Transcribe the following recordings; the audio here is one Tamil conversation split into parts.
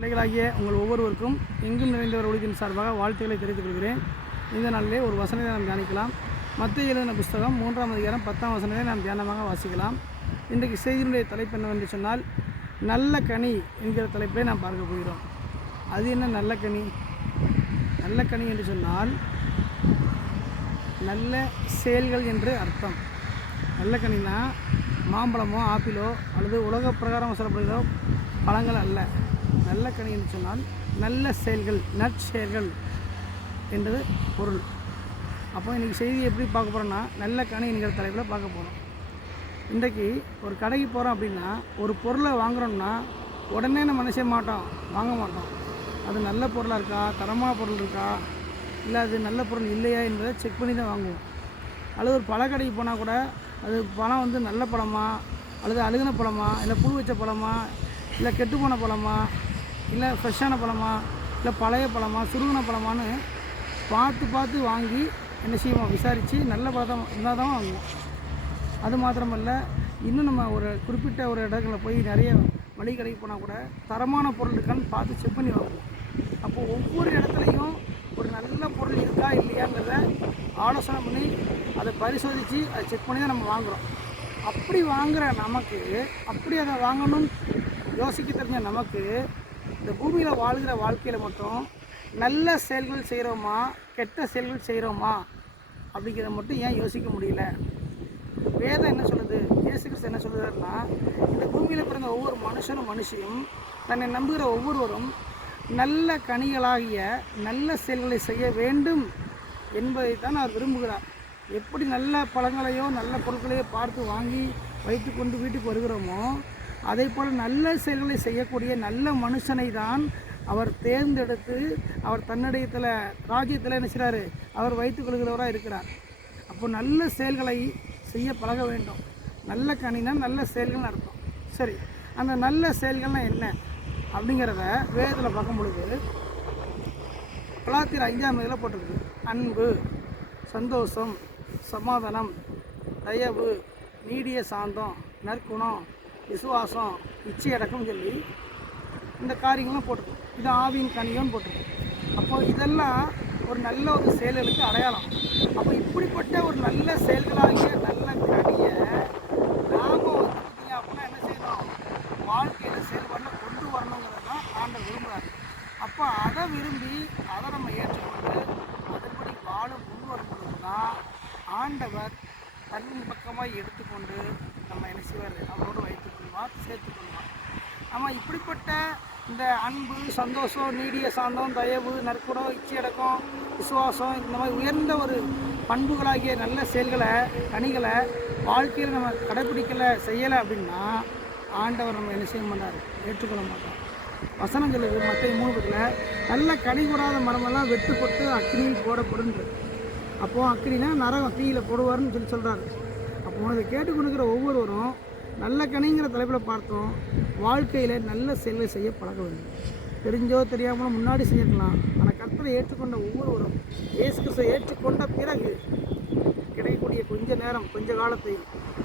பிள்ளைகளாகிய உங்கள் ஒவ்வொருவருக்கும் எங்கும் நிறைந்தவர் ஒளியின் சார்பாக வாழ்த்துக்களை தெரிவித்துக் கொள்கிறேன். இந்த நாளிலே ஒரு வசனத்தை நாம் தியானிக்கலாம். மத்தேயு எழுதின புஸ்தகம் 3ஆம் அதிகாரம் 10ஆம் வசனத்தை நாம் தியானமாக வாசிக்கலாம். இன்றைக்கு செய்தியினுடைய தலைப்பு என்னவென்று சொன்னால், நல்ல கனி என்கிற தலைப்பை நாம் பார்க்க போகிறோம். அது என்ன நல்ல கனி? நல்ல கனி என்று சொன்னால் நல்ல செயல்கள் என்று அர்த்தம். நல்ல கனினா மாம்பழமோ ஆப்பிளோ அல்லது உலக பிரகாரம் சொல்லப்படுகிற பழங்கள் அல்ல. நல்ல கனி என்று சொன்னால் நல்ல செயல்கள், நற்செயல்கள் என்பது பொருள். அப்போ இன்றைக்கி செய்தி எப்படி பார்க்க போகிறோன்னா, நல்ல கனி என்கிற தலைப்பில் பார்க்க போகிறோம். இன்றைக்கு ஒரு கடைக்கு போகிறோம் அப்படின்னா, ஒரு பொருளை வாங்குகிறோம்னா உடனே நம்ம நினைச்ச மாட்டோம், வாங்க மாட்டோம். அது நல்ல பொருளாக இருக்கா, தரமான பொருள் இருக்கா, இல்லை அது நல்ல பொருள் இல்லையா என்பதை செக் பண்ணி தான் வாங்குவோம். அல்லது ஒரு பழக்கடைக்கு போனால் கூட அது பழம் நல்ல பழமா, அல்லது அழுகின பழமா, இல்லை புழு வச்ச பழமா, இல்லை கெட்டுப்போன பழமா, இல்லை ஃப்ரெஷ்ஷான பழமா, இல்லை பழைய பழமா, சுருங்கின பழமானு பார்த்து வாங்கி என்ன செய்வோம், விசாரித்து நல்ல பழம் இருந்தால் தான் வாங்குவோம். அது மாத்திரமல்ல, இன்னும் நம்ம ஒரு குறிப்பிட்ட ஒரு இடங்களில் போய் நிறைய மளிகை கடைக்கு போனால் கூட தரமான பொருள் இருக்கான்னு பார்த்து செக் பண்ணி வாங்குவோம். அப்போது ஒவ்வொரு இடத்துலையும் ஒரு நல்ல பொருள் இருக்கா இல்லையாங்கிறத ஆலோசனை பண்ணி அதை பரிசோதித்து அதை செக் பண்ணி தான் நம்ம வாங்குகிறோம். அப்படி வாங்குகிற நமக்கு, அப்படி அதை வாங்கணும்னு யோசிக்க தெரிஞ்ச நமக்கு, இந்த பூமியில் வாழ்கிற வாழ்க்கையில் மட்டும் நல்ல செயல்கள் செய்கிறோமா, கெட்ட செயல்கள் செய்கிறோமா அப்படிங்கிறத மட்டும் ஏன் யோசிக்க முடியல? வேதம் என்ன சொல்லுது, இயேசு கிறிஸ்து என்ன சொல்லுறாருன்னா, இந்த பூமியில் பிறந்த ஒவ்வொரு மனுஷனும் தன்னை நம்புகிற ஒவ்வொருவரும் நல்ல கனிகளாகிய நல்ல செயல்களை செய்ய வேண்டும் என்பதை தான் அவர் விரும்புகிறார். எப்படி நல்ல பழங்களையோ நல்ல பொருட்களையோ பார்த்து வாங்கி வைத்து கொண்டு வீட்டுக்கு வருகிறோமோ, அதே போல் நல்ல செயல்களை செய்யக்கூடிய நல்ல மனுஷனை தான் அவர் தேர்ந்தெடுத்து அவர் தன்னுடைய ராஜ்யத்தில் என்ன செய்கிறாரு, அவர் வைத்துக் கொள்கிறவராக இருக்கிறார். அப்போ நல்ல செயல்களை செய்ய பழக வேண்டும். நல்ல கனினா நல்ல செயல்கள்னு அர்த்தம். சரி, அந்த நல்ல செயல்கள்னால் என்ன அப்படிங்கிறத வேதத்தில் பார்க்கும் பொழுது கலாத்தியர் 5ஆம் அதிகாரத்தில் போட்டிருக்கு. அன்பு, சந்தோஷம், சமாதானம், தயவு, நீடிய சாந்தம், நற்குணம், விசுவாசம், இச்சையடக்கம் சொல்லி இந்த காரியங்களும் போட்டிருக்கு. இது ஆவியின் கனியோன்னு போட்டிருக்கு. அப்போது இதெல்லாம் ஒரு நல்ல ஒரு செயல்களுக்கு அடையாளம். அப்போ இப்படிப்பட்ட ஒரு நல்ல செயல்களாகிய நல்ல கனியை நாம் பார்த்தீங்க அப்படின்னா என்ன செய்யணும், வாழ்க்கையில் செயல்பாட்டில் கொண்டு வரணுங்கிறது தான் ஆண்டவர் விரும்புகிறார். அப்போ அதை விரும்பி அதை நம்ம ஏற்றுக்கொண்டு அதன்படி வாழ முன் வரும் பொழுது தான் ஆண்டவர் தன் பக்கமாக எடுத்துக்கொண்டு நம்ம என்ன செய்வார், அவரோடு வைத்துக் கொள்வார், சேர்த்து கொள்வார். நம்ம இப்படிப்பட்ட இந்த அன்பு, சந்தோஷம், நீடிய சாந்தம், தயவு, நற்குணம், இச்சையடக்கம், விசுவாசம், இந்த மாதிரி உயர்ந்த ஒரு பண்புகளாகிய நல்ல செயல்களை, கனிகளை வாழ்க்கையில் நம்ம கடைப்பிடிக்கலை, செய்யலை அப்படின்னா ஆண்டவர் நம்ம என்ன செய்ய மாட்டார், ஏற்றுக்கொள்ள மாட்டார். வசனம் சொல்லுது மத்தேயு 3:10, நல்ல கனி கூடாத மரமெல்லாம் வெட்டுப்பட்டு அக்னியில் போடப்படுன்றது. அப்போது அக்னினா நரகம், தீயில் போடுவார்னு சொல்கிறாரு. அப்போ இதை கேட்டுக்கொடுக்குற ஒவ்வொருவரும் நல்ல கனிங்கிற தலைப்பில் பார்த்தோம், வாழ்க்கையில் நல்ல செயலை செய்ய பழக வேண்டும். தெரிஞ்சோ தெரியாமலோ முன்னாடி செஞ்சிருக்கலாம், ஆனால் கர்த்தரை ஏற்றுக்கொண்ட ஒவ்வொருவரும் இயேசு கிறிஸ்துவை ஏற்றுக்கொண்ட பிறகு கிடைக்கக்கூடிய கொஞ்ச நேரம், கொஞ்ச காலத்தை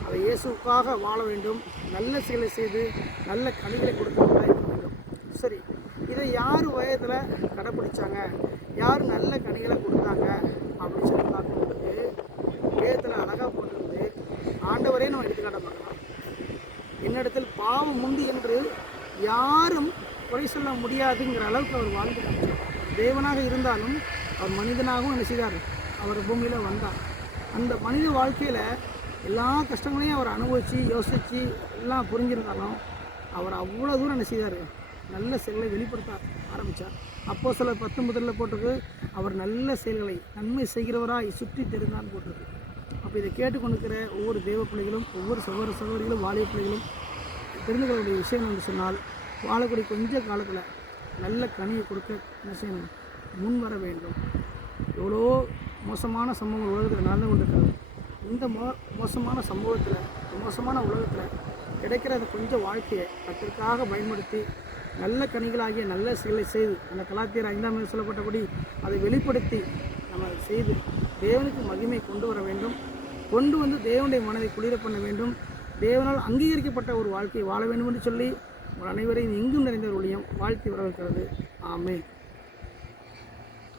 அதை இயேசுக்காக வாழ வேண்டும். நல்ல செயலை செய்து நல்ல கனிகளை கொடுக்க வேண்டும். சரி, இதை யார் வயதில் கடைப்பிடிச்சாங்க, யார் நல்ல கனிகளை கொடுத்தாங்க அப்படின்னு சொல்லி பார்க்கும்போது வேதத்தில் அழகாக போட்டிருந்து ஆண்டவரே நம்ம எடுத்துக்காட்ட பார்க்கலாம். என்னிடத்தில் பாவம் உண்டு என்று யாரும் குறை சொல்ல முடியாதுங்கிற அளவுக்கு அவர் வாழ்ந்து காமிச்சார். தேவனாக இருந்தாலும் அவர் மனிதனாகவும் என்ன செய்தார், அவர் பூமியில் வந்தார். அந்த மனித வாழ்க்கையில் எல்லா கஷ்டங்களையும் அவர் அனுபவித்து யோசித்து எல்லாம் புரிஞ்சிருந்தாலும் அவர் அவ்வளோ தூரம் என்ன செய்தார், நல்ல செயல்களை வெளிப்படுத்த ஆரம்பித்தார். அப்போஸ்தலர் 19 போட்டிருக்கு, அவர் நல்ல செயல்களை நன்மை செய்கிறவராய் சுற்றி தெரிந்தான்னு போட்டிருக்கு. அப்போ இதை கேட்டுக்கொண்டிருக்கிற ஒவ்வொரு தேவ பிள்ளைகளும், ஒவ்வொரு சகோதரிகளும், வாலிப பிள்ளைகளும் தெரிந்து கொள்ளக்கூடிய விஷயம் என்று சொன்னால், வாழக்கூடிய கொஞ்ச காலத்தில் நல்ல கனியை கொடுக்க என்ன செய்யணும், முன் வர வேண்டும். எவ்வளோ மோசமான சம்பவங்கள் உலகத்தில் நடந்து கொண்டிருக்கிறது. இந்த மோசமான சம்பவத்தில், மோசமான உலகத்தில் கிடைக்கிற அந்த கொஞ்சம் வாழ்க்கையை அதற்காக பயன்படுத்தி நல்ல கனிகளாகிய நல்ல செயலை செய்து, அந்த கலாத்தியர் 5ஆம் அதிகாரத்தில் சொல்லப்பட்டபடி அதை வெளிப்படுத்தி நம்ம செய்து தேவனுக்கு மகிமை கொண்டு வர வேண்டும். கொண்டு வந்து தேவனுடைய மனதை குளிர பண்ண வேண்டும். தேவனால் அங்கீகரிக்கப்பட்ட ஒரு வாழ்க்கையை வாழ வேண்டும் என்று சொல்லி உங்கள் அனைவரையும் எங்கும் நிறைந்த ஒளியம் வாழ்த்தி வரவேற்கிறது. ஆமென்.